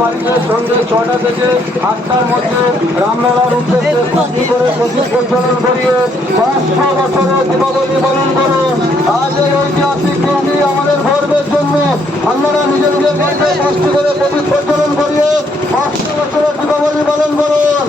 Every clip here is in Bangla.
বাড়িতে সন্ধ্যে 6টা থেকে 8টার মধ্যে রামমেলার উদ্দেশ্যে ভক্তি করে প্রতীক প্রজ্বলন করিয়ে 500 বছরের দীপাবলি পালন করুন। আজ এই ঐতিহাসিক দিনটি আমাদের গর্বের জন্য আপনারা নিজের নিজের বাড়িতে কষ্ট করে প্রতীক প্রজ্বলন করিয়ে 500 বছরের দীপাবলি পালন করুন।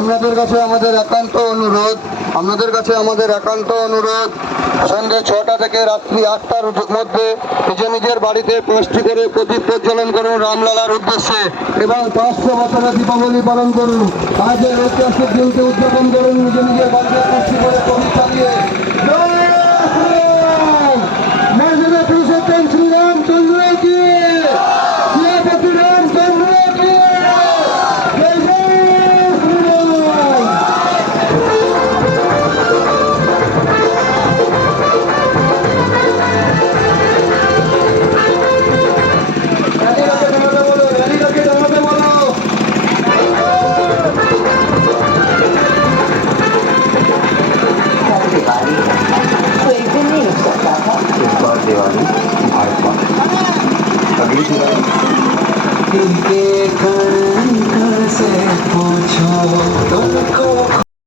আপনাদের কাছে আমাদের একান্ত অনুরোধ সন্ধ্যে 6টা থেকে রাত্রি 8টার মধ্যে নিজ নিজের বাড়িতে 5টি করে প্রদীপ প্রজ্বলন করুন রামলালার উদ্দেশ্যে এবং 500 বছরের দীপাবলি পালন করুন। আজ এই ঐতিহাসিক দিনকে উদযাপন করুন নিজ নিজের বাড়িতে 5টি করে প্রদীপ চালিয়ে। শ্রীরামচন্দ্র কি दिवाली के घर से पूछो तो